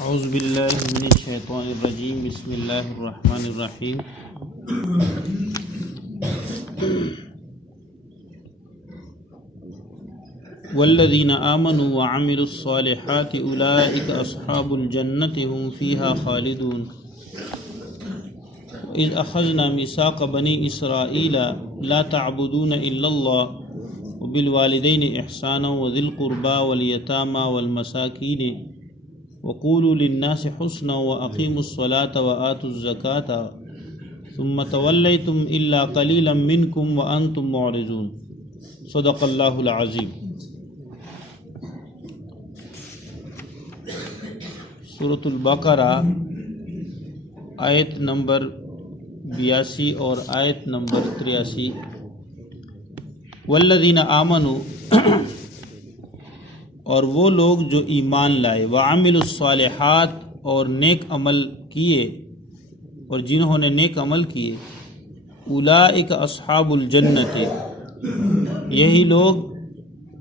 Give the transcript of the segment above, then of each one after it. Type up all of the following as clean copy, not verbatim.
اعوذ باللہ من الشیطان الرجیم بسم اللہ الرحمن الرحیم والذین آمنوا وعملوا الصالحات اولئک اصحاب الجنة هم فیہا خالدون اذ اخذنا میثاق بنی اسرائیل لا تعبدون الا اللہ وبالوالدین احسانا وذی القربى والیتامى والمساکین وقولوا للناس حسنا واقیموا الصلاة وآتوا الزکاة ثم تولیتم الا قلیلا منکم وانتم معرضون صدق اللہ العظیم۔ سورۃ البقرہ آیت نمبر 82 اور آیت نمبر 83۔ والذین آمنوا، اور وہ لوگ جو ایمان لائے، وعملوا الصالحات، اور نیک عمل کیے، اور جنہوں نے نیک عمل کیے، اولئک اصحاب الجنت، یہی لوگ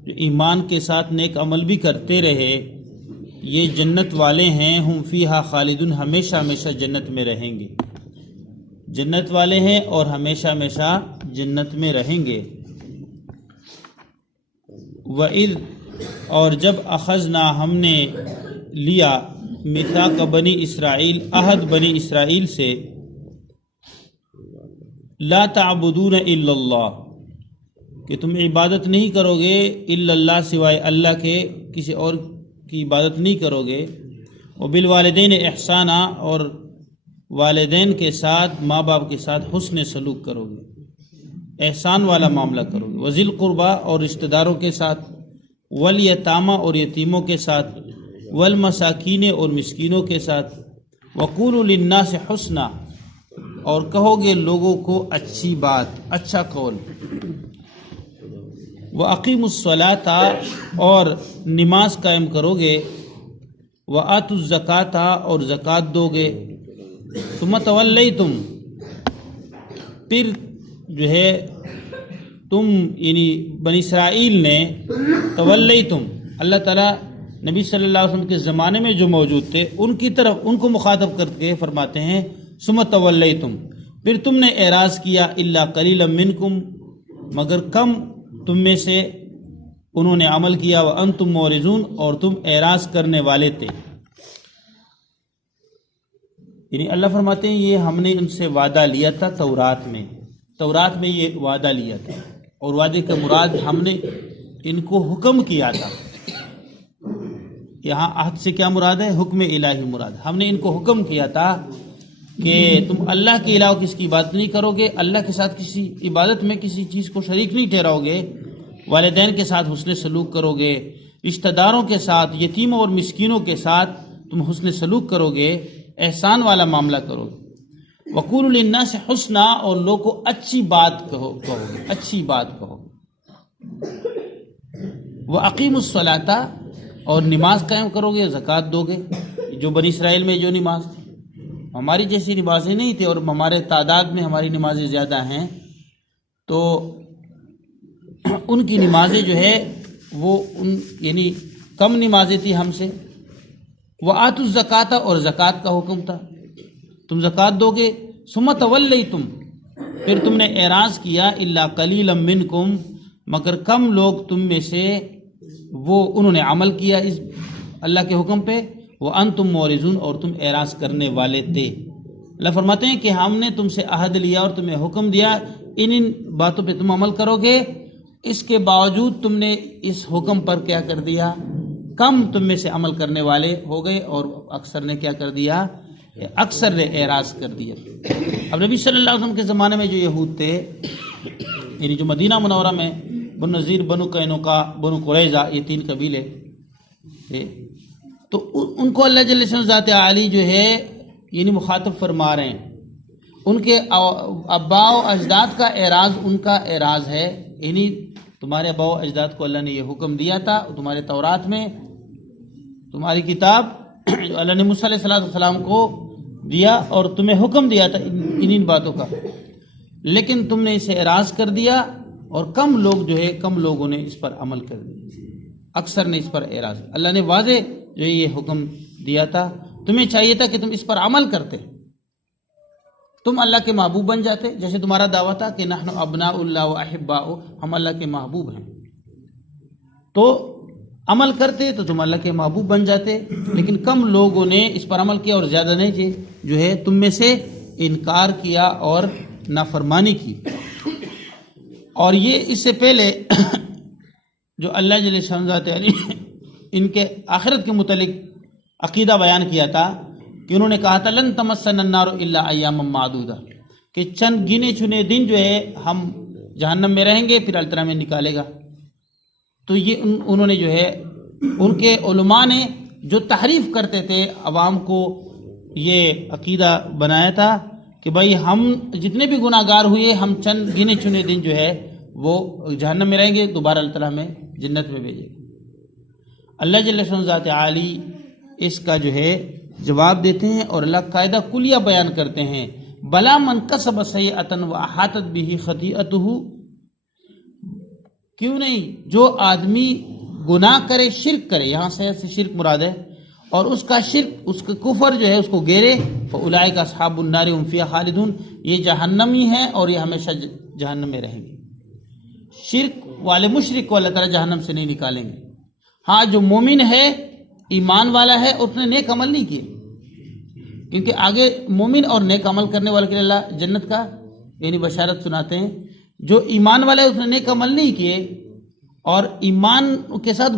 جو ایمان کے ساتھ نیک عمل بھی کرتے رہے یہ جنت والے ہیں، ہم فیہا خالدون، ہمیشہ ہمیشہ جنت میں رہیں گے، جنت والے ہیں اور ہمیشہ ہمیشہ جنت میں رہیں گے۔ وَإِذْ، اور جب اخذنا، ہم نے لیا، میثاق بنی اسرائیل، عہد بنی اسرائیل سے، لا تعبدون الا اللہ، کہ تم عبادت نہیں کرو گے الا اللہ، سوائے اللہ کے کسی اور کی عبادت نہیں کرو گے، وبالوالدین احسانا، اور والدین کے ساتھ، ماں باپ کے ساتھ حسن سلوک کرو گے، احسان والا معاملہ کرو گے، وذی القربیٰ، اور رشتہ داروں کے ساتھ، والیتامى، اور یتیموں کے ساتھ، والمساکین، اور مسکینوں کے ساتھ، وقولوا للناس حسنا، اور کہو گے لوگوں کو اچھی بات، اچھا قول، وَأَقِيمُوا الصَّلَاةَ، اور نماز قائم کرو گے، وَآتُوا الزَّكَاةَ، اور زکوٰۃ دو گے، ثُمَّ تَوَلَّيْتُمْ، پھر جو ہے تم، یعنی بنی اسرائیل نے، تولیتم، اللہ تعالیٰ نبی صلی اللہ علیہ وسلم کے زمانے میں جو موجود تھے ان کی طرف، ان کو مخاطب کر کے فرماتے ہیں ثم تولیتم، پھر تم نے اعراض کیا، الا قلیلا منکم، مگر کم تم میں سے انہوں نے عمل کیا، وانتم معرضون، اور تم اعراض کرنے والے تھے۔ یعنی اللہ فرماتے ہیں یہ ہم نے ان سے وعدہ لیا تھا تورات میں یہ وعدہ لیا تھا، اور وعدے کا مراد ہم نے ان کو حکم کیا تھا۔ یہاں عہد سے کیا مراد ہے؟ حکم الہی مراد۔ ہم نے ان کو حکم کیا تھا کہ تم اللہ کے علاوہ کسی کی عبادت نہیں کرو گے، اللہ کے ساتھ کسی عبادت میں کسی چیز کو شریک نہیں ٹھہراؤ گے، والدین کے ساتھ حسن سلوک کرو گے، رشتہ داروں کے ساتھ، یتیموں اور مسکینوں کے ساتھ تم حسن سلوک کرو گے، احسان والا معاملہ کرو گے، وَقُولُوا لِلنَّاسِ حُسْنًا، اور لوگوں کو اچھی بات کہو گے، اچھی بات کہو گے، وَأَقِيمُوا الصَّلَاةَ، اور نماز قائم کرو گے، زکوٰۃ دو گے۔ جو بنی اسرائیل میں جو نماز تھی، ہماری جیسی نمازیں نہیں تھی، اور ہمارے تعداد میں ہماری نمازیں زیادہ ہیں، تو ان کی نمازیں جو ہے وہ یعنی کم نمازیں تھی ہم سے۔ وَآتُوا الزَّكَاةَ، اور زکوٰۃ کا حکم تھا، تم زکوٰۃ دو گے، ثُمَّ تَوَلَّيْتُمْ، پھر تم نے اعراض کیا، اِلَّا قَلِيلًا مِّنْكُمْ، مگر کم لوگ تم میں سے وہ انہوں نے عمل کیا اس اللہ کے حکم پہ، وَأَنْتُمْ مُعْرِضُونَ، اور تم اعراض کرنے والے تھے۔ اللہ فرماتے ہیں کہ ہم نے تم سے عہد لیا اور تمہیں حکم دیا، ان باتوں پہ تم عمل کرو گے، اس کے باوجود تم نے اس حکم پر کیا کر دیا؟ کم تم میں سے عمل کرنے والے ہو گئے، اور اکثر نے کیا کر دیا؟ اکثر نے اعراض کر دیا۔ اب نبی صلی اللہ علیہ وسلم کے زمانے میں جو یہود تھے، یعنی جو مدینہ منورہ میں بنو نذیر، بنو قینقاع، بنو قریظہ، یہ تین قبیلے تھے، تو ان کو اللہ جل شانہ ذات عالی جو ہے یعنی مخاطب فرما رہے ہیں، ان کے آباء و اجداد کا اعراض ان کا اعراض ہے، یعنی تمہارے آباء و اجداد کو اللہ نے یہ حکم دیا تھا، تمہارے تورات میں، تمہاری کتاب جو اللہ نے موسیٰ علیہ السلام کو دیا اور تمہیں حکم دیا تھا ان باتوں کا، لیکن تم نے اسے اعراض کر دیا، اور کم لوگ جو ہے، کم لوگوں نے اس پر عمل کر دیا، اکثر نے اس پر اعراض۔ اللہ نے واضح جو یہ حکم دیا تھا، تمہیں چاہیے تھا کہ تم اس پر عمل کرتے، تم اللہ کے محبوب بن جاتے، جیسے تمہارا دعویٰ تھا کہ نحن ابناء اللہ و احباؤ، ہم اللہ کے محبوب ہیں، تو عمل کرتے تو تم اللہ کے محبوب بن جاتے، لیکن کم لوگوں نے اس پر عمل کیا اور زیادہ نہیں تھے جو ہے تم میں سے انکار کیا اور نافرمانی کی۔ اور یہ اس سے پہلے جو اللہ جل شان ذات علی ان کے آخرت کے متعلق عقیدہ بیان کیا تھا کہ انہوں نے کہا تھا لن تمسنا النار الا ایاما معدودہ، کہ چند گنے چنے دن جو ہے ہم جہنم میں رہیں گے، پھر اللہ تعالیٰ میں نکالے گا۔ تو یہ انہوں نے جو ہے ان کے علماء نے جو تحریف کرتے تھے عوام کو یہ عقیدہ بنایا تھا کہ بھائی ہم جتنے بھی گناہ گار ہوئے ہم چند گنے چنے دن جو ہے وہ جہنم میں رہیں گے، دوبارہ اللہ تعالیٰ ہمیں جنت میں بھیجے گا۔ اللہ جل شان ذات عالی اس کا جو ہے جواب دیتے ہیں اور اللہ قاعدہ کلیہ بیان کرتے ہیں، بلا من کسب سیئۃ واحاطت بہ خطیئتہ، کیوں نہیں جو آدمی گناہ کرے، شرک کرے، یہاں سے شرک مراد ہے، اور اس کا شرک، اس کا کفر جو ہے اس کو گھیرے، فاولئک اصحاب النار هم فیہا خالدون، یہ جہنمی ہیں اور یہ ہمیشہ جہنم میں رہیں گے۔ شرک والے مشرک کو اللہ تعالیٰ جہنم سے نہیں نکالیں گے۔ ہاں جو مومن ہے، ایمان والا ہے، اس نے نیک عمل نہیں کیے، کیونکہ آگے مومن اور نیک عمل کرنے والے کے لیے اللہ جنت کا یعنی بشارت سناتے ہیں۔ جو ایمان والا ہے اس نے نیک عمل نہیں کیے اور ایمان کے ساتھ